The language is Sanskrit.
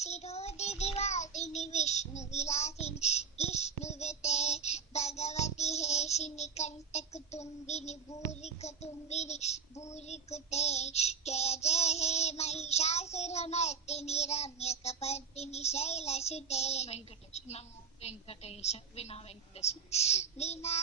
शिरोदिवादिनि विष्णुविलासिनि विष्णुवते भगवति हेशिनि कण्टकतुम्बिनि भूरिकुते जय जय हे महिषासुरमर्दिनि रम्यकपर्दिनि शैलसुते వెంకటేశ్ నమో వెంకటేశ వినా వెంకటేశ विना